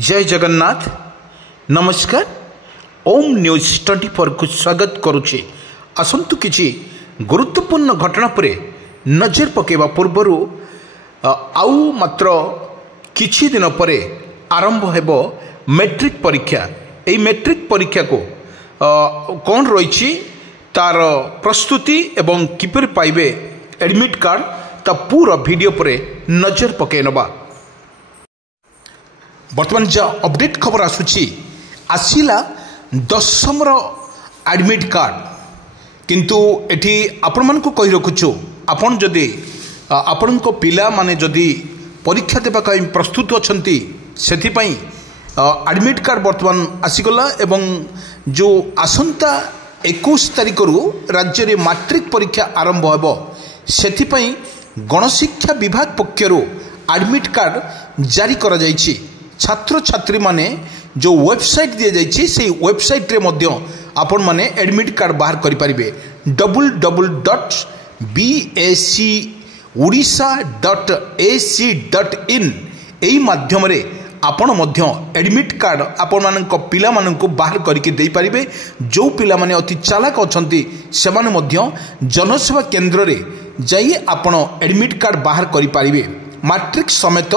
जय जगन्नाथ नमस्कार ओम न्यूज 24 को स्वागत करुचे। आसंतु किछि गुरुत्वपूर्ण घटना पर नजर पकेवा पूर्वर आउ मात्र किछि दिन पर आरंभ हेबो मैट्रिक परीक्षा। एई मैट्रिक परीक्षा को कौन रही तार प्रस्तुति एवं किपर पाइबे एडमिट कार्ड ता पूरा वीडियो पर नजर पके नबा। बर्तमान जा अपडेट खबर आसुची आसिला 10th एडमिट कार्ड किंतु एठी आपण मन को कहि रखुछु आपण जदी आपण को पिला माने जदी परीक्षा देबा का प्रस्तुत अछंती सेथि पई एडमिट कार्ड बर्तमान आसीगला एवं जो आसंता 21 तारिख रु राज्य रे मैट्रिक परीक्षा आरंभ हेबो सेथि पई गणशिक्षा विभाग पक्षरु एडमिट कार्ड जारी करा जायछि। छात्र छात्री माने जो वेबसाइट दिया जायछि से वेबसाइट रे मध्य आपण माने एडमिट कार्ड बाहर करि परिबे www.bachodisha.ac.in एई माध्यम रे आपण मध्य एडमिट कार्ड आपण मानक पिला मानक बाहर करके दे पारिबे। जो पिला माने अति चालाक अछंती सेमाने मध्य जनसेवा केंद्र रे जाई आपण एडमिट कार्ड बाहर करि पारिबे। मैट्रिक समेत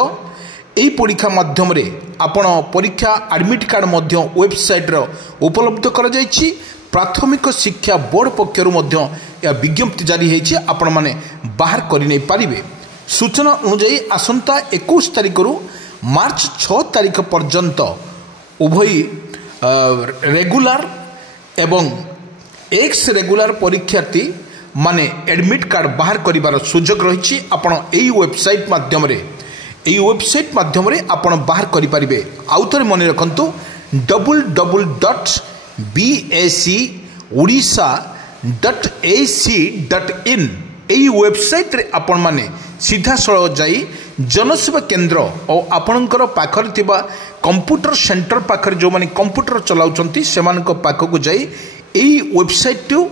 एई परीक्षा माध्यम रे आपण परीक्षा एडमिट कार्ड मध्य वेबसाइट रो उपलब्ध करा जायछि। प्राथमिक शिक्षा बोर्ड पक्षरु मध्य या विज्ञप्ति जारी हेछि आपण माने बाहर करि नै पारिबे। सूचना अनुसार आसंता 21 तारिख रु मार्च 6 तारिख पर्यंत उभय रेगुलर एवं एक्स रेगुलर परीक्षार्थी माने एडमिट कार्ड बाहर करिवार सुযোগ रहिछि। आपण एई वेबसाइट माध्यम रे आपण बाहर करि परिबे। आउ थरे मने रखंतु www.bachodisha.ac.in एई वेबसाइट रे आपण माने सीधा सळ जाई जनसेवा केंद्र और आपणकर पाखर थिबा कंप्यूटर सेंटर पाखर जो माने कंप्यूटर चलाउचंती सेमानक पाखकु जाई एई वेबसाइट टू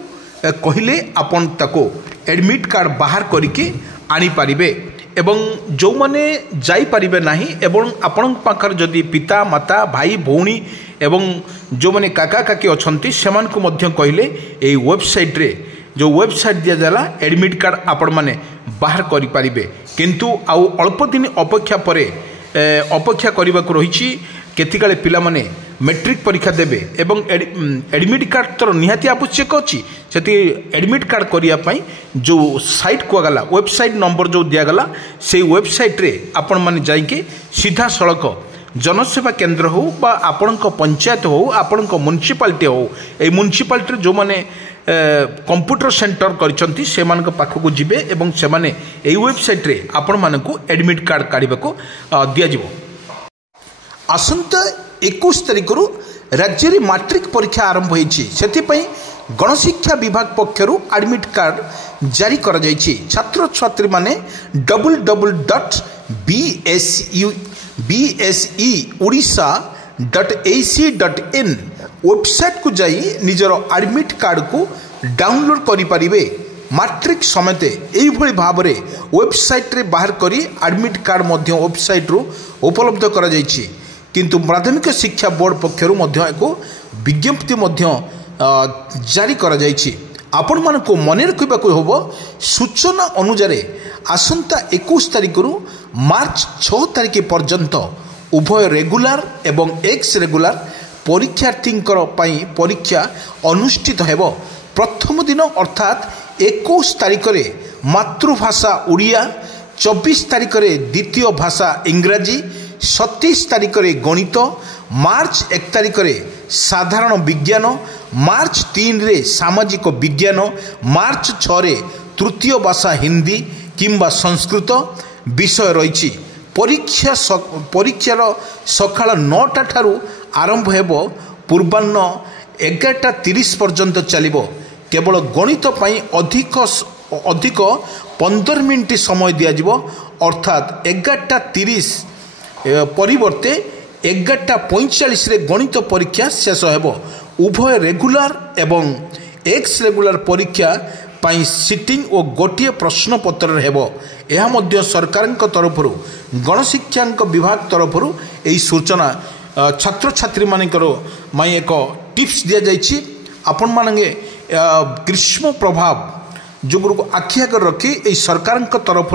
कहिले आपण ताको एडमिट कार्ड बाहर करके आनी पारिबे। एवं जो माने जाई पारिबे नाही एवं आपण पाखर जदि पिता माता भाई भौणी एवं जो माने काका काकी अछंती सेमान को मध्य कहिले एई वेबसाइट रे जो वेबसाइट दिया जाला एडमिट कार्ड आपण माने बाहर करि पारिबे। किंतु आउ अल्प दिन अपेक्षा परे अपेक्षा करबा को रहिछि केतिकाले पिला माने मैट्रिक परीक्षा देबे एवं एडमिट कार्ड तर निहाती आवश्यक अछि। सेति एडमिट कार्ड करिया पई जो साइट को गला वेबसाइट नंबर जो दिया गला से वेबसाइट रे आपण माने जाई के सीधा सड़क जनसेवा केंद्र हो बा आपणक पंचायत हो आपणक म्युनिसिपालिटी हो ए म्युनिसिपालिटी जो माने कंप्यूटर सेंटर करछंती सेमान को पाखकु जिबे एवं सेमाने ए वेबसाइट रे आपण मानकु एडमिट कार्ड काढिबाको दिया जिवो। आसंता 21 तारिख रु राज्य रे मैट्रिक परीक्षा आरंभ होईछि सेति पई गणशिक्षा विभाग पक्षरु एडमिट कार्ड जारी करा जायछि। छात्र छात्री माने www.bachodisha.ac.in वेबसाइट को जाई निजर एडमिट कार्ड को डाउनलोड करि परिबे। मैट्रिक समेत एई भली भाव रे वेबसाइट रे बाहर करी एडमिट कार्ड मध्य वेबसाइट रु उपलब्ध करा जायछि। किंतु प्राथमिक शिक्षा बोर्ड पक्षरु मध्य एको विज्ञप्ति मध्य जारी करा जायछि। आपण मन को मने रखिबाको होबो सूचना अनुसार आसंता 21 तारिख रु मार्च 6 तारिख पर्यंत उभय रेगुलर एवं एक्स रेगुलर परीक्षार्थींकर पई परीक्षा अनुष्ठित हेबो। प्रथम दिन अर्थात 21 तारिख रे मातृभाषा ओडिया, 24 तारिख रे द्वितीय भाषा इंग्राजी, 27 तारिख रे गणित, मार्च 1 तारिख रे साधारण विज्ञान, मार्च 3 रे सामाजिक विज्ञान, मार्च 6 रे तृतीय भाषा हिंदी किंबा संस्कृत विषय रही। परीक्षार सकाळ 9टा ठारू आरंभ हेबो पूर्वाह्न 11:30 पर्यंत चलिबो। केवल गणित पई अधिक 15 मिनिट समय दिया जिवो अर्थात 11:30 परिवर्ते 11:45 रे गणित परीक्षा शेष हेबो। उभय रेगुलर एवं एक्स रेगुलर परीक्षा पाई सिटिंग और गोटे प्रश्न पत्र हेबो। यह मध्य सरकार तरफ गणशिक्षा विभाग तरफ यही सूचना छात्र छात्री मानकर एक टिप्स दि जाइए आपण माने ग्रीष्म प्रभाव जो आखि आगे रखी ये सरकार तरफ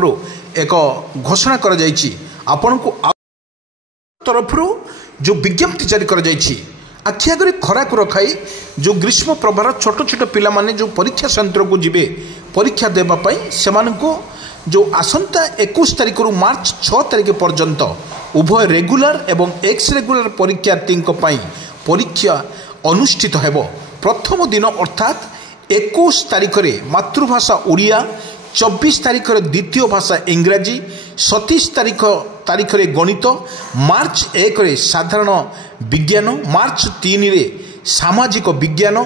एक घोषणा कर आपण को तरफ जो विज्ञप्ति जारी कर आखि आगे खरा को रखाई जो ग्रीष्म प्रभार छोट छोट पिला माने जो परीक्षा सेंटर को जीवे परीक्षा देवाई से जो आसंता 21 तारिख रु मार्च 6 तारिख पर्यंत उभय रेगुलर एवं एक्स रेगुलर परीक्षार्थी परीक्षा अनुष्ठित हेबो। प्रथम दिन अर्थात 21 तारिख रे मातृभाषा ओडिया, 24 तारिख रे द्वितीय भाषा इंग्राजी, 27 तारिख रे गणित, मार्च 1 रे साधारण विज्ञान, मार्च 3 रे सामाजिक विज्ञान,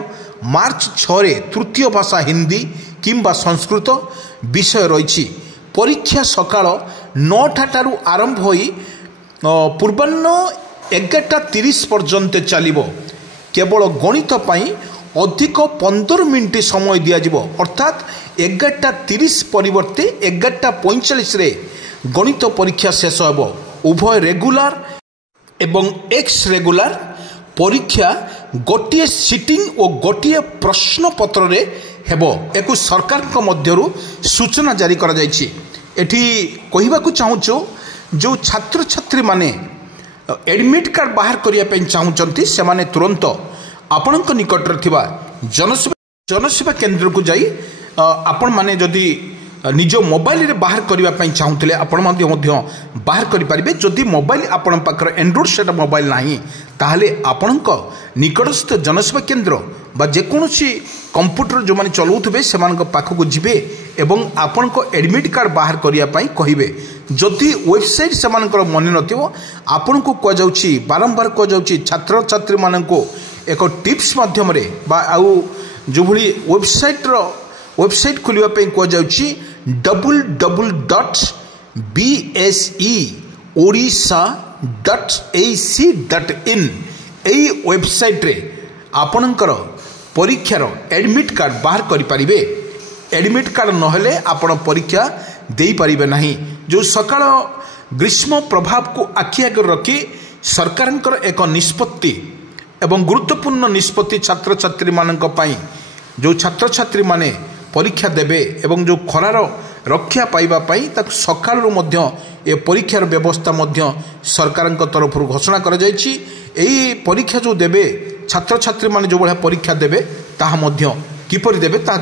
मार्च 6 रे तृतीय भाषा हिंदी किंबा संस्कृत विषय रही। परीक्षा सकाळ 9टा आरंभ होई पूर्वाह्न 11:30 पर्यंत चलिबो। केवल गणित पाई अधिक 15 मिनिट समय दियाजिबो अर्थात 11:30 परिवर्ते 11:45 रे गणित परीक्षा शेष हेबो। उभय रेगुलर एवं एक्स रेगुलर परीक्षा गोटे सिटिंग और गोटे प्रश्न पत्र रे हेबो। एक सरकार को मध्यरु सूचना जारी करा जायछि। एठी कहिबा को चाहूछु जो छात्र छात्री माने एडमिट कार्ड बाहर करिया पे चाहूचंती से माने तुरंत आपणक निकट थिबा जनसेवा केंद्र को जाई आपण माने जदि निज मोबाइल रे बाहर करिया पे चाहूतले आपण मध्य बाहर करि परिबे। जदि मोबाइल आपण पाखर एंड्रॉइड सेट मोबाइल नाही ताहले आपणक निकटस्थ जनसेवा केंद्र बा जेकोसी कंप्यूटर जो माने चलाउथबे सेमानक पाखक जिबे एवं आपणक एडमिट कार्ड बाहर करिया पई कहिबे। जदि वेबसाइट सेमानकर मन नथिबो आपणको को जाउची बारंबार को जाउची छात्र छात्री माननको एक टिप्स माध्यम रे बा आउ जो भली वेबसाइट खोलिया पई को जाउची www.bseodisha.ac.in एई वेबसाइट रे आपणकर परीक्षार एडमिट कार्ड बाहर करि परिबे। एडमिट कार्ड नहले आपण परीक्षा देई परिबे नाही। जो सकाळ ग्रीष्म प्रभाव को आखि आगे रखी सरकारंकर एक निष्पत्ति एवं गुरुत्वपूर्ण निष्पत्ति छात्र छात्री मानक पई जो छात्र छात्री माने परीक्षा देबे एवं जो खरार रक्षा पाइबा पई तक सकाळु मध्य ए परीक्षार व्यवस्था मध्य सरकारंक तरफ घोषणा करा जायछि। एई परीक्षा जो देबे छात्र छात्री माने जो बढिया परीक्षा देबे ताहा मध्य किपरि देबे ता